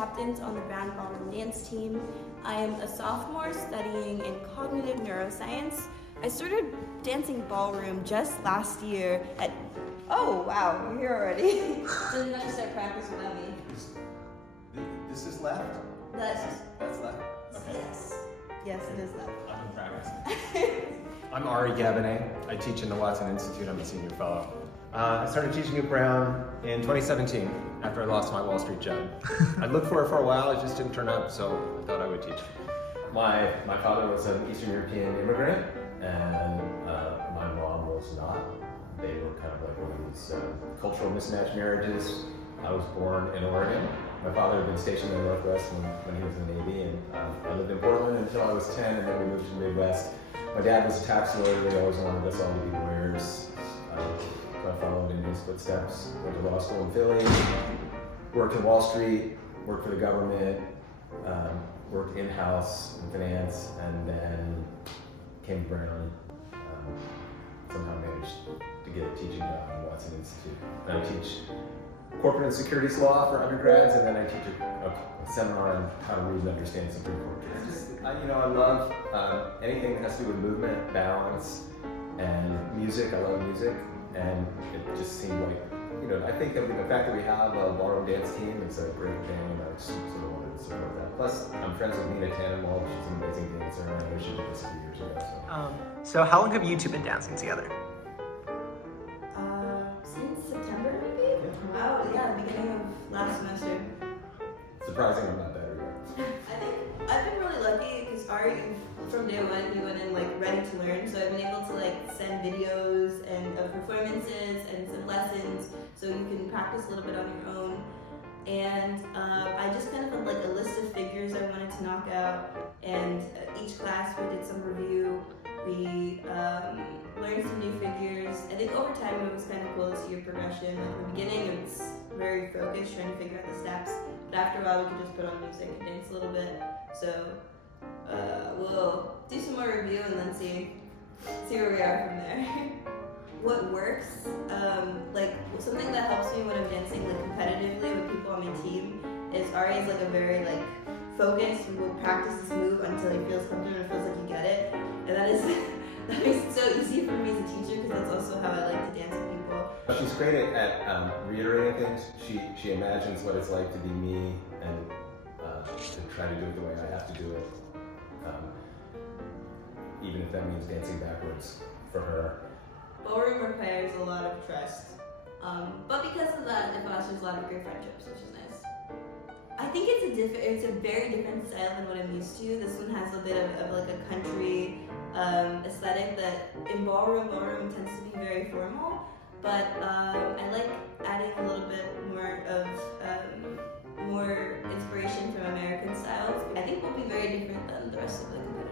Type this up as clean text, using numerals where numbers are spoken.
captains on the band ballroom dance team. I am a sophomore studying in cognitive neuroscience. I started dancing ballroom just last year at... Oh, wow, you're here already. So you're not gonna start practice without me. This is left? That's left? Okay. Yes. Yes, it is left. I'm in practice. I'm Gabinet. I teach in the Watson Institute. I'm a senior fellow. I started teaching at Brown in 2017 after I lost my Wall Street job. I looked for it for a while, it just didn't turn up, so I thought I would teach. My father was an Eastern European immigrant, and my mom was not. They were kind of like one of these cultural mismatch marriages. I was born in Oregon. My father had been stationed in the Northwest when he was in the Navy, and I lived in Portland until I was 10, and then we moved to the Midwest. My dad was a tax lawyer. He always wanted us all to be lawyers. So I followed in his footsteps. Went to law school in Philly, worked in Wall Street, worked for the government, worked in-house in finance, and then came to Brown. Somehow managed to get a teaching job at the Watson Institute. And I teach corporate and securities law for undergrads, and then I teach a seminar on how to read and understand Supreme Court cases. I love anything that has to do with movement, balance, and music. I love music, and it just seemed like, I think that the fact that we have a ballroom dance team is a great thing, and I just sort of wanted to support that. Plus, I'm friends with Nina Tannenwald. She's an amazing dancer, and I know she did this a few years ago. So how long have you two been dancing together? Since September, maybe? Yeah. Wow, yeah, the beginning of last semester. Surprising I'm not better yet. I think I've been really lucky because Ari, from day one, he went in ready to learn. So I've been able to send videos and of performances and some lessons, so you can practice a little bit on your own. And I just kind of had a list of figures I wanted to knock out. And each class we did some review. We learned some new figures. I think over time it was kind of cool to see your progression. At the beginning it's very focused, trying to figure out the steps. But after a while we could just put on music and dance a little bit. So we'll do some more review and then see where we are from there. What works, something that helps me when I'm dancing competitively with people on my team is Ari is a very focused and will practice this move until he feels comfortable and feels like you get it. And that makes it so easy for me as a teacher because that's also how I like to dance with people. She's great at reiterating things. She imagines what it's like to be me and to try to do it the way I have to do it. Even if that means dancing backwards for her. Ballroom requires a lot of trust. But because of that, it fosters a lot of great friendships, which is nice. I think it's a very different style than what I'm used to. This one has a bit of a country aesthetic that in ballroom tends to be very formal. But I like adding a little bit more of more inspiration from American styles. I think we'll be very different than the rest of the competitors.